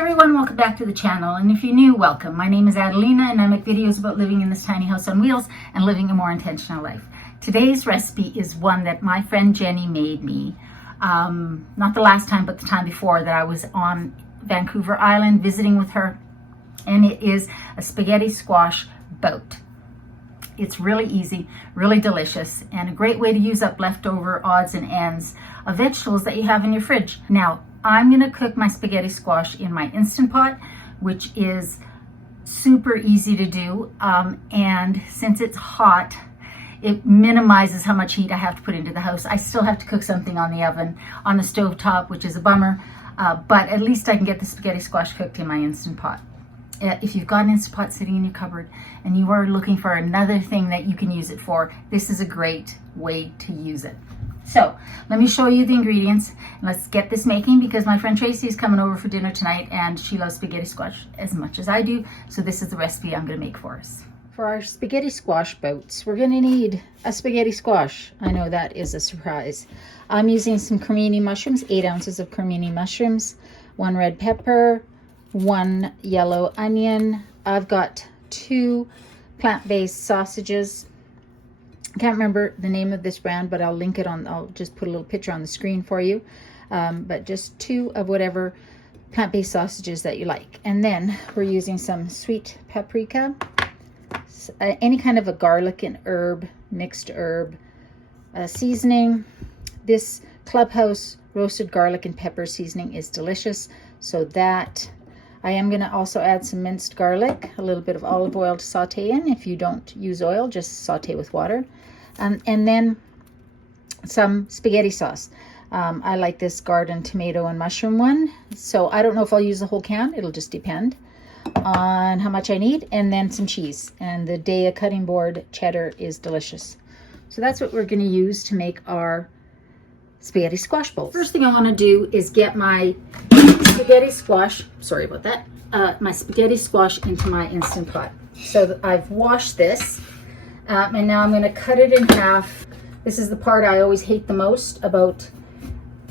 everyone, welcome back to the channel, and if you're new, welcome. My name is Adelina and I make videos about living in this tiny house on wheels and living a more intentional life. Today's recipe is one that my friend Jenny made me, not the last time but the time before that I was on Vancouver Island visiting with her, and it is a spaghetti squash boat. It's really easy, really delicious, and a great way to use up leftover odds and ends of vegetables that you have in your fridge. Now, I'm gonna cook my spaghetti squash in my Instant Pot, which is super easy to do, and since it's hot, it minimizes how much heat I have to put into the house. I still have to cook something on the oven, on the stove top, which is a bummer, but at least I can get the spaghetti squash cooked in my Instant Pot. If you've got an Instant Pot sitting in your cupboard and you are looking for another thing that you can use it for, this is a great way to use it. So let me show you the ingredients. Let's get this making, because my friend Tracy is coming over for dinner tonight and she loves spaghetti squash as much as I do. So this is the recipe I'm going to make for us. For our spaghetti squash boats, we're going to need a spaghetti squash. I know that is a surprise. I'm using some cremini mushrooms, 8 ounces of cremini mushrooms, 1 red pepper, 1 yellow onion. I've got 2 plant-based sausages. I can't remember the name of this brand, but I'll link it on, I'll just put a little picture on the screen for you. But just 2 of whatever plant-based sausages that you like. And then we're using some sweet paprika, any kind of a garlic and herb, mixed herb seasoning. This Clubhouse roasted garlic and pepper seasoning is delicious. So that, I am going to also add some minced garlic, a little bit of olive oil to saute in. If you don't use oil, just saute with water. And then some spaghetti sauce. I like this garden tomato and mushroom one. So I don't know if I'll use the whole can. It'll just depend on how much I need. And then some cheese. And the Dayia Cutting Board Cheddar is delicious. So that's what we're going to use to make our spaghetti squash bowls. First thing I want to do is get my spaghetti squash, sorry about that, my spaghetti squash into my Instant Pot. So I've washed this, and now I'm going to cut it in half. This is the part I always hate the most about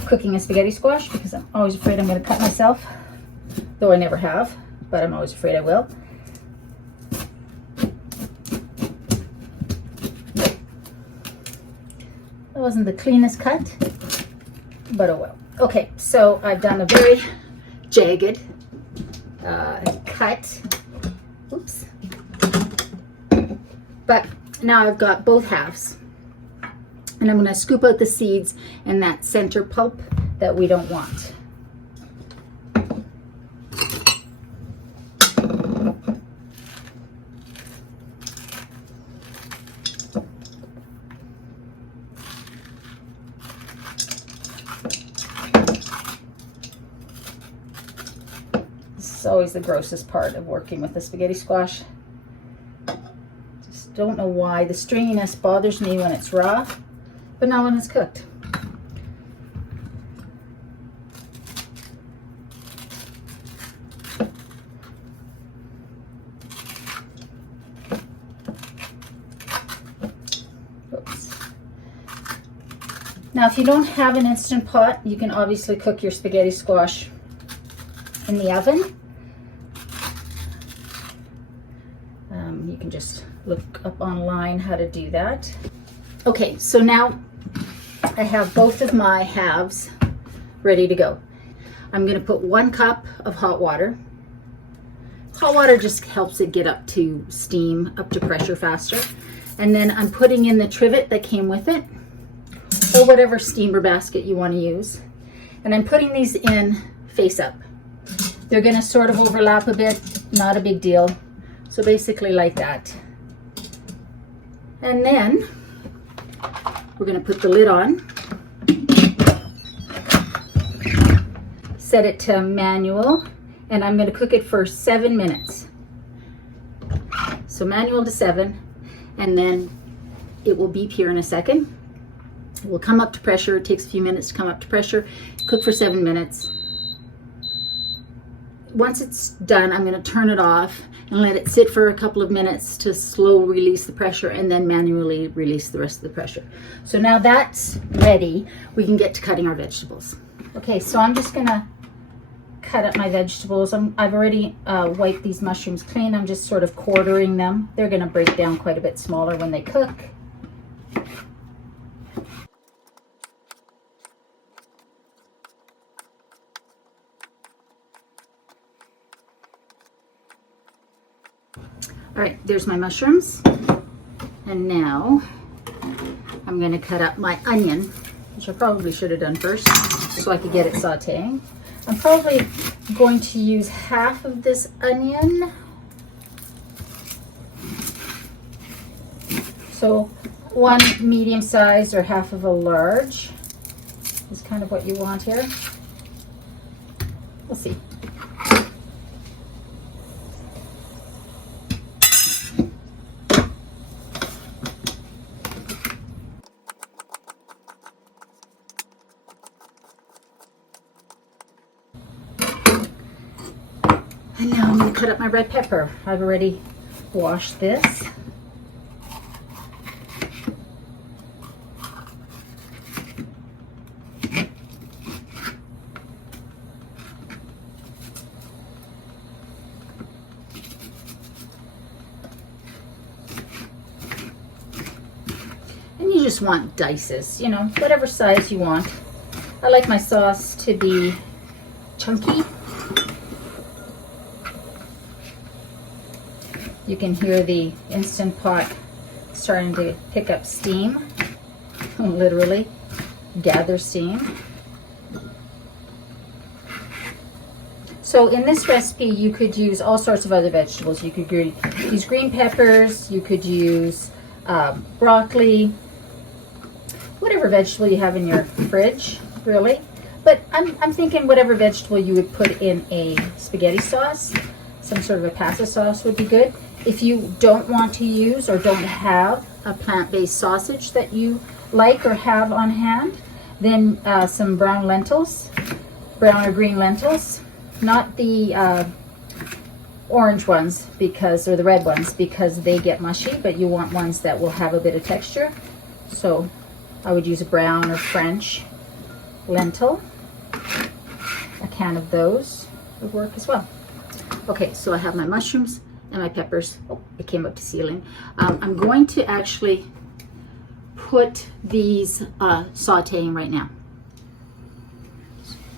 cooking a spaghetti squash, because I'm always afraid I'm going to cut myself, though I never have, but I'm always afraid I will. That wasn't the cleanest cut, but oh well. Okay, so I've done a very jagged cut. Oops. But now I've got both halves. And I'm going to scoop out the seeds and that center pulp that we don't want. This is always the grossest part of working with the spaghetti squash. Just don't know why. The stringiness bothers me when it's raw, but not when it's cooked. Oops. Now, if you don't have an Instant Pot, you can obviously cook your spaghetti squash in the oven. You can just look up online how to do that. Okay, so now I have both of my halves ready to go. I'm going to put 1 cup of hot water. Hot water just helps it get up to steam, up to pressure faster. And then I'm putting in the trivet that came with it, or whatever steamer basket you want to use. And I'm putting these in face up. They're going to sort of overlap a bit, not a big deal. So basically like that. And then we're going to put the lid on, set it to manual, and I'm going to cook it for 7 minutes. So manual to 7, and then it will beep here in a second. It will come up to pressure. It takes a few minutes to come up to pressure. Cook for 7 minutes. Once it's done, I'm going to turn it off and let it sit for a couple of minutes to slow release the pressure, and then manually release the rest of the pressure. So now that's ready, we can get to cutting our vegetables. Okay, so I'm just going to cut up my vegetables. I've already wiped these mushrooms clean. I'm just sort of quartering them. They're going to break down quite a bit smaller when they cook. All right, there's my mushrooms. And now I'm going to cut up my onion, which I probably should have done first so I could get it sauteing. I'm probably going to use half of this onion. So one medium size or half of a large is kind of what you want here. We'll see. And now I'm going to cut up my red pepper. I've already washed this. And you just want dices, you know, whatever size you want. I like my sauce to be chunky. You can hear the Instant Pot starting to pick up steam, literally gather steam. So in this recipe, you could use all sorts of other vegetables. You could use green peppers, you could use broccoli, whatever vegetable you have in your fridge, really. But I'm thinking whatever vegetable you would put in a spaghetti sauce, some sort of a pasta sauce would be good. If you don't want to use or don't have a plant-based sausage that you like or have on hand, then some brown lentils, brown or green lentils, not the orange ones or the red ones because they get mushy, but you want ones that will have a bit of texture. So I would use a brown or French lentil. A can of those would work as well. Okay, so I have my mushrooms and my peppers. Oh, it came up to ceiling. I'm going to actually put these sauteing right now.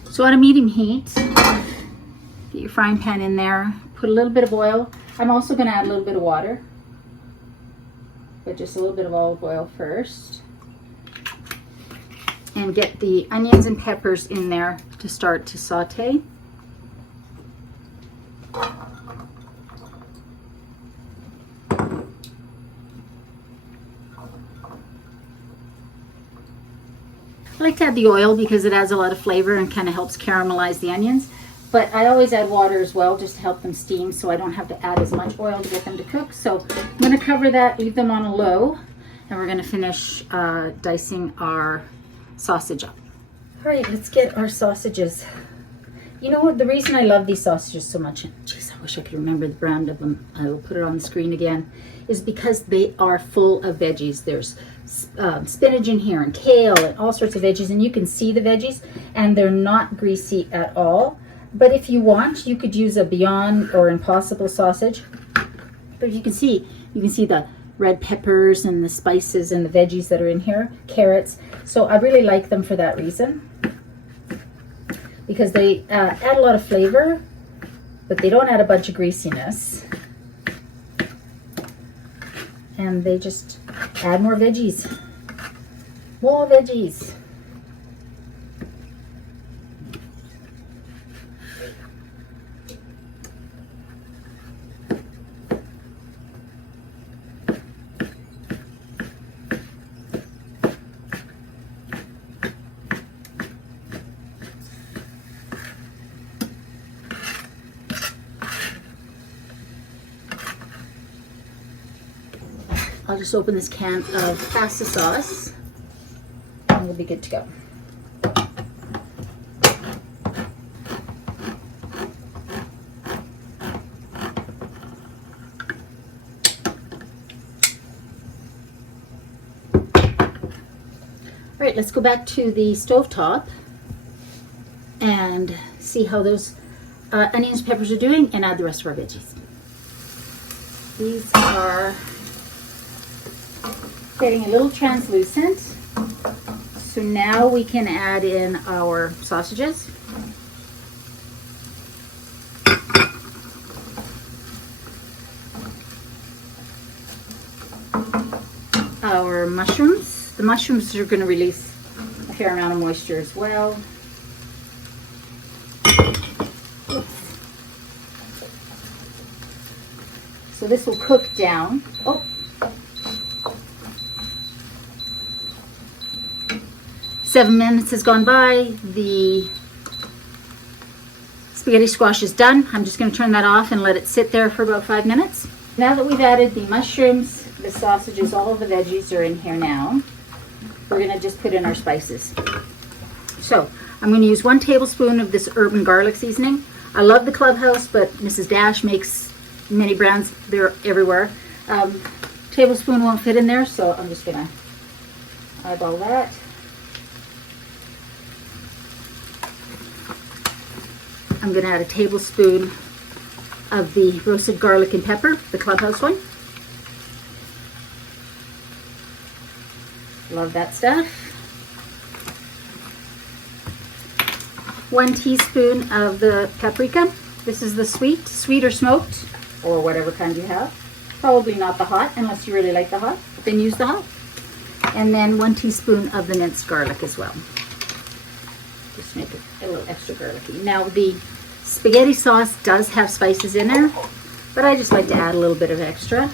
So at a medium heat, get your frying pan in there, put a little bit of oil. I'm also going to add a little bit of water, but just a little bit of olive oil first. And get the onions and peppers in there to start to saute. I like to add the oil because it adds a lot of flavor and kind of helps caramelize the onions. But I always add water as well just to help them steam so I don't have to add as much oil to get them to cook. So I'm going to cover that, leave them on a low, and we're going to finish dicing our sausage up. All right, let's get our sausages. You know what, the reason I love these sausages so much, geez, I wish I could remember the brand of them, I will put it on the screen again, is because they are full of veggies. There's spinach in here and kale and all sorts of veggies, and you can see the veggies, and they're not greasy at all. But if you want, you could use a Beyond or Impossible sausage. But you can see the red peppers and the spices and the veggies that are in here, carrots. So I really like them for that reason, because they add a lot of flavor, but they don't add a bunch of greasiness. And they just add more veggies. More veggies. I'll just open this can of pasta sauce and we'll be good to go. All right, let's go back to the stovetop and see how those onions, peppers are doing, and add the rest of our veggies. These are getting a little translucent. So now we can add in our sausages. Our mushrooms. The mushrooms are going to release a fair amount of moisture as well. Oops. So this will cook down. Oh. 7 minutes has gone by. The spaghetti squash is done. I'm just going to turn that off and let it sit there for about 5 minutes. Now that we've added the mushrooms, the sausages, all of the veggies are in here now. We're going to just put in our spices. So I'm going to use 1 tablespoon of this herb and garlic seasoning. I love the Clubhouse, but Mrs. Dash makes many brands. They're everywhere. Tablespoon won't fit in there, so I'm just going to eyeball that. I'm going to add a tablespoon of the roasted garlic and pepper, the Clubhouse one. Love that stuff. 1 teaspoon of the paprika. This is the sweet or smoked, or whatever kind you have. Probably not the hot, unless you really like the hot, but then use the hot. And then 1 teaspoon of the minced garlic as well. Just make it a little extra garlicky. Now the spaghetti sauce does have spices in there, but I just like to add a little bit of extra.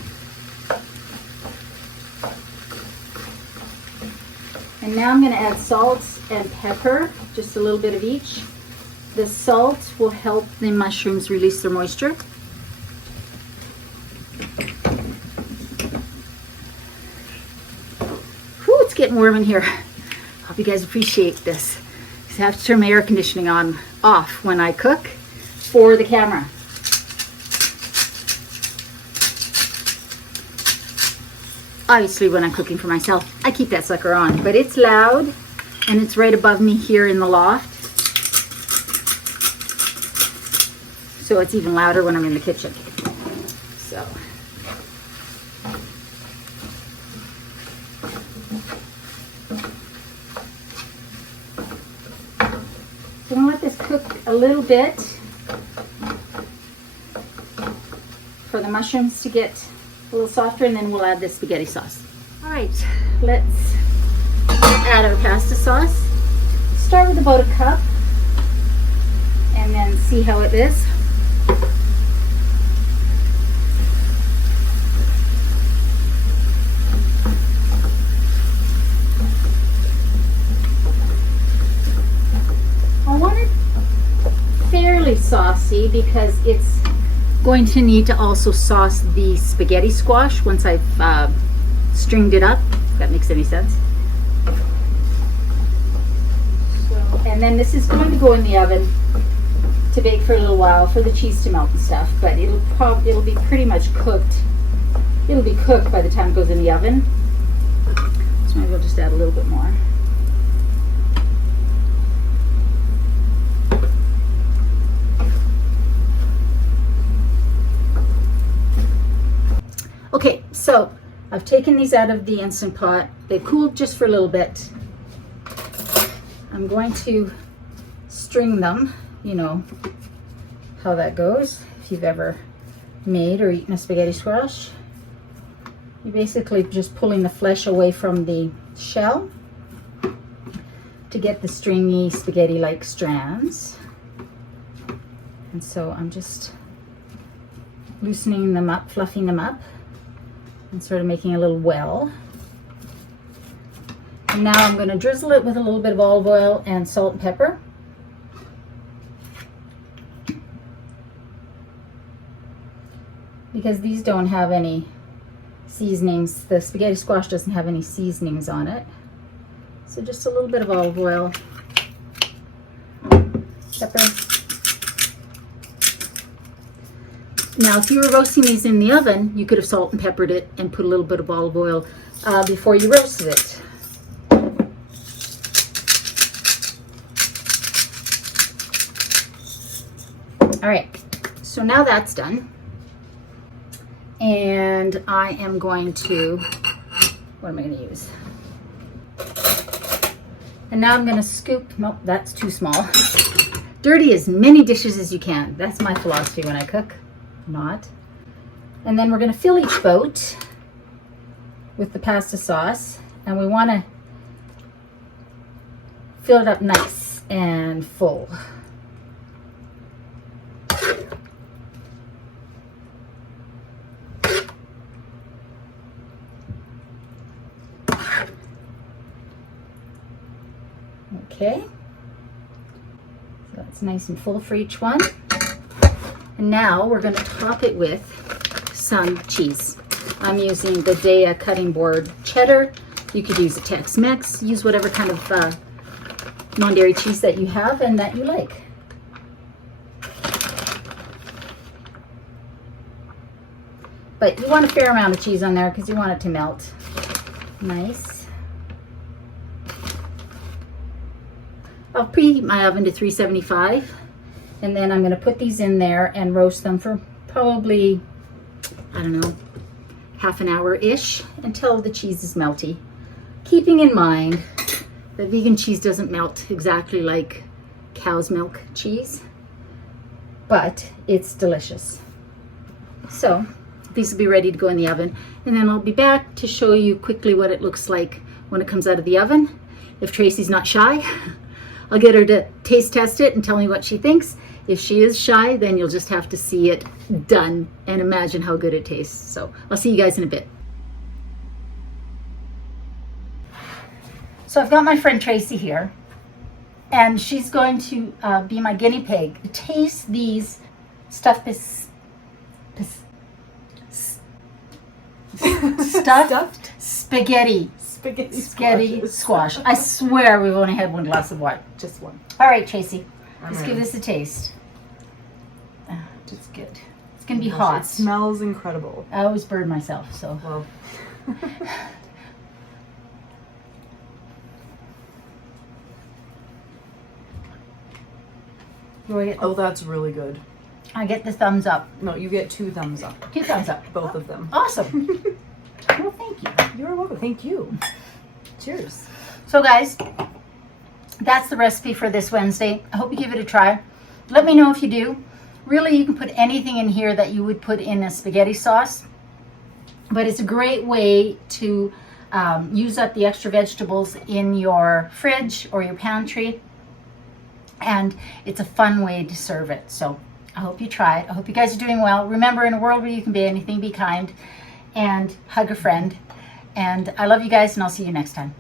And now I'm going to add salt and pepper, just a little bit of each. The salt will help the mushrooms release their moisture. Whew, it's getting warm in here. Hope you guys appreciate this. I have to turn my air conditioning off when I cook for the camera. Obviously, when I'm cooking for myself, I keep that sucker on, but it's loud and it's right above me here in the loft. So it's even louder when I'm in the kitchen. So I'm going to let this cook a little bit for the mushrooms to get a little softer, and then we'll add the spaghetti sauce. All right, let's add our pasta sauce. Start with about a cup and then see how it is. I want it fairly saucy because it's going to need to also sauce the spaghetti squash once I've stringed it up, if that makes any sense. So, and then this is going to go in the oven to bake for a little while for the cheese to melt and stuff, but it'll be pretty much cooked. It'll be cooked by the time it goes in the oven. So maybe I'll just add a little bit more. Okay, so I've taken these out of the Instant Pot. They cooled just for a little bit. I'm going to string them. You know how that goes if you've ever made or eaten a spaghetti squash. You're basically just pulling the flesh away from the shell to get the stringy spaghetti-like strands. And so I'm just loosening them up, fluffing them up, and sort of making a little well. And now I'm going to drizzle it with a little bit of olive oil and salt and pepper. Because these don't have any seasonings, the spaghetti squash doesn't have any seasonings on it. So just a little bit of olive oil, pepper. Now, if you were roasting these in the oven, you could have salt and peppered it and put a little bit of olive oil before you roasted it. All right, so now that's done. And I am going to, what am I going to use? And now I'm going to scoop, nope, that's too small. Dirty as many dishes as you can. That's my philosophy when I cook, not. And then we're going to fill each boat with the pasta sauce. And we want to fill it up nice and full. Okay, so that's nice and full for each one. And now we're going to top it with some cheese. I'm using the Dayia Cutting Board Cheddar. You could use a Tex-Mex, use whatever kind of non-dairy cheese that you have and that you like. But you want a fair amount of cheese on there because you want it to melt. Nice. I'll preheat my oven to 375, and then I'm going to put these in there and roast them for probably, I don't know, half an hour-ish until the cheese is melty. Keeping in mind that vegan cheese doesn't melt exactly like cow's milk cheese, but it's delicious. So these will be ready to go in the oven, and then I'll be back to show you quickly what it looks like when it comes out of the oven. If Tracy's not shy, I'll get her to taste test it and tell me what she thinks. If she is shy, then you'll just have to see it done and imagine how good it tastes. So I'll see you guys in a bit. So I've got my friend Tracy here, and she's going to be my guinea pig to taste these stuffed spaghetti squash. I swear we've only had one glass of wine. Just one. All right, Tracy, let's give this a taste. It's good. It's gonna be hot. It smells incredible. I always burn myself, so. Well. Oh, that's really good. I get the thumbs up. No, you get 2 thumbs up. 2 thumbs up. Both of them. Awesome. Well, thank you. You're welcome. Thank you. Cheers. So guys, that's the recipe for this Wednesday. I hope you give it a try. Let me know if you do. Really, you can put anything in here that you would put in a spaghetti sauce, but it's a great way to use up the extra vegetables in your fridge or your pantry, and it's a fun way to serve it. So I hope you try it. I hope you guys are doing well. Remember, in a world where you can be anything, be kind and hug a friend. And I love you guys, and I'll see you next time.